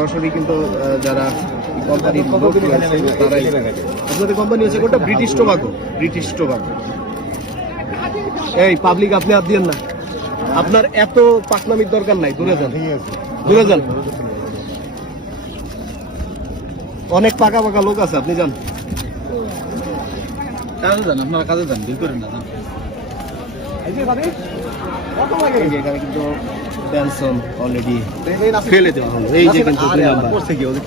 সরাসরি কিন্তু যারা কোম্পানির লোক রয়েছে তারাই। আপনাদের কোম্পানি হচ্ছে কোনটা? British tobacco. British tobacco. এই পাবলিক আপনি হাত দিয়েন না, আপনার এত পাকনামির দরকার নাই, দূরে যান, দূরে যান। অনেক পাকা পাকা লোক আছে, আপনি যান, কাজে যান, আপনারা কাজে যান, বিল করেন না। এখানে কিন্তু ব্যানসন অলরেডি ফেলে দেওয়া হলো। এই যে কিন্তু 2 নাম্বার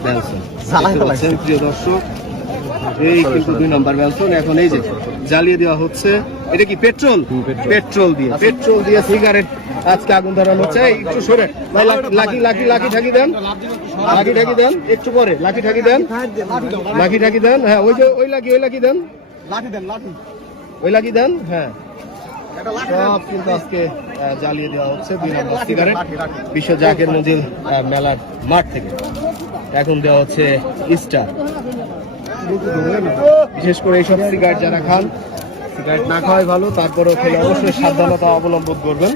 ব্যানসন, প্রিয় দর্শক, এই কিন্তু 2 নাম্বার ব্যানসন এখন এই যে জ্বালিয়ে দেওয়া হচ্ছে। এটা কি পেট্রোল? পেট্রোল দিয়ে সিগারেট আজকে আগুন ধরানো হচ্ছে। একটু সরে ভাই, লাঠি লাঠি লাঠি ঠাকি দেন, লাঠি ঠাকি দেন, একটু পরে লাঠি ঠাকি দেন, লাঠি ঠাকি দেন। হ্যাঁ, ওই যে ওই লাঠি দেন, লাঠি দেন, লাঠি ওই লাঠি দেন। হ্যাঁ, সব কিন্তু আজকে জ্বালিয়ে দেওয়া হচ্ছে 2 নম্বর সিগারেট বিশ্ব জাকের মঞ্জিল মেলার মাঠ থেকে। এখন দেওয়া হচ্ছে স্টার। বিশেষ করে এইসব সিগারেট যারা খান, সিগারেট না খাওয়াই ভালো, তারপরেও খেলে অবশ্যই সাবধানতা অবলম্বন করবেন।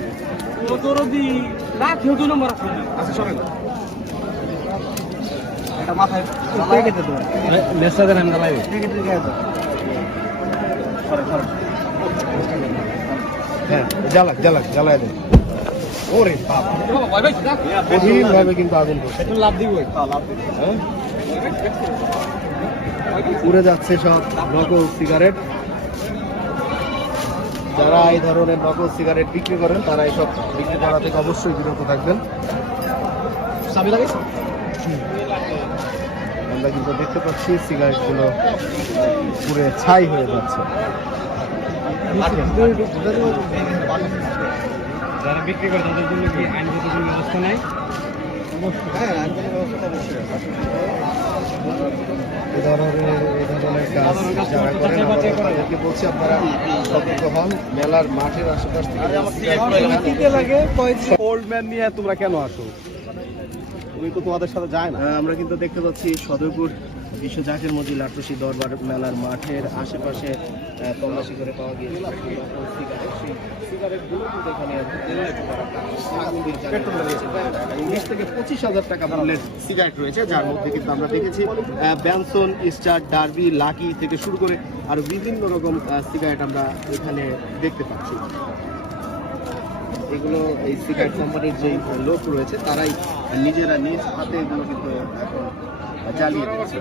হ্যাঁ, জ্বালায় দেন। ওরে বাবা, কঠিনভাবে কিন্তু আগুন করছে। লাভ দিব, উড়ে যাচ্ছে সব নকল সিগারেট। যারা এই ধরনের নকল সিগারেট বিক্রি করেন তারা এইসব বিক্রি করা থেকে অবশ্যই বিরত থাকবেন। আমরা কিন্তু দেখতে পাচ্ছি সিগারেট গুলো পুরে ছাই হয়ে যাচ্ছে। যারা বিক্রি করে তাদের জন্য কি আইনগত কোনো ব্যবস্থা নাই? হ্যাঁ, এই ধরনের কাজ যারা করেন তাদেরকে বলছি আপনারা সতর্ক হন। মেলার মাঠের আশেপাশ থেকে ওল্ড ম্যান নিয়ে তোমরা কেন আসো? তুমি তো তোমাদের সাথে যায় না। আমরা কিন্তু দেখতে পাচ্ছি সদরপুর বিশ্ব জাকের মঞ্জিল আটরশি দরবার মেলার মাঠের আশেপাশে তল্লাশি করে পাওয়া গিয়েছে সিগারেটগুলো কিন্তু এখানে 20 থেকে 25,000 টাকা মূল্যের সিগারেট রয়েছে, যার মধ্যে কিন্তু আমরা দেখেছি ব্যানসন, স্টার, ডার্বি, লাকি থেকে শুরু করে আরো বিভিন্ন রকম সিগারেট আমরা এখানে দেখতে পাচ্ছি। এগুলো এই সিগারেট কোম্পানির যে লোক রয়েছে তারাই নিজেরা নিজ হাতে এগুলো কিন্তু এখন জ্বালিয়ে দিচ্ছে।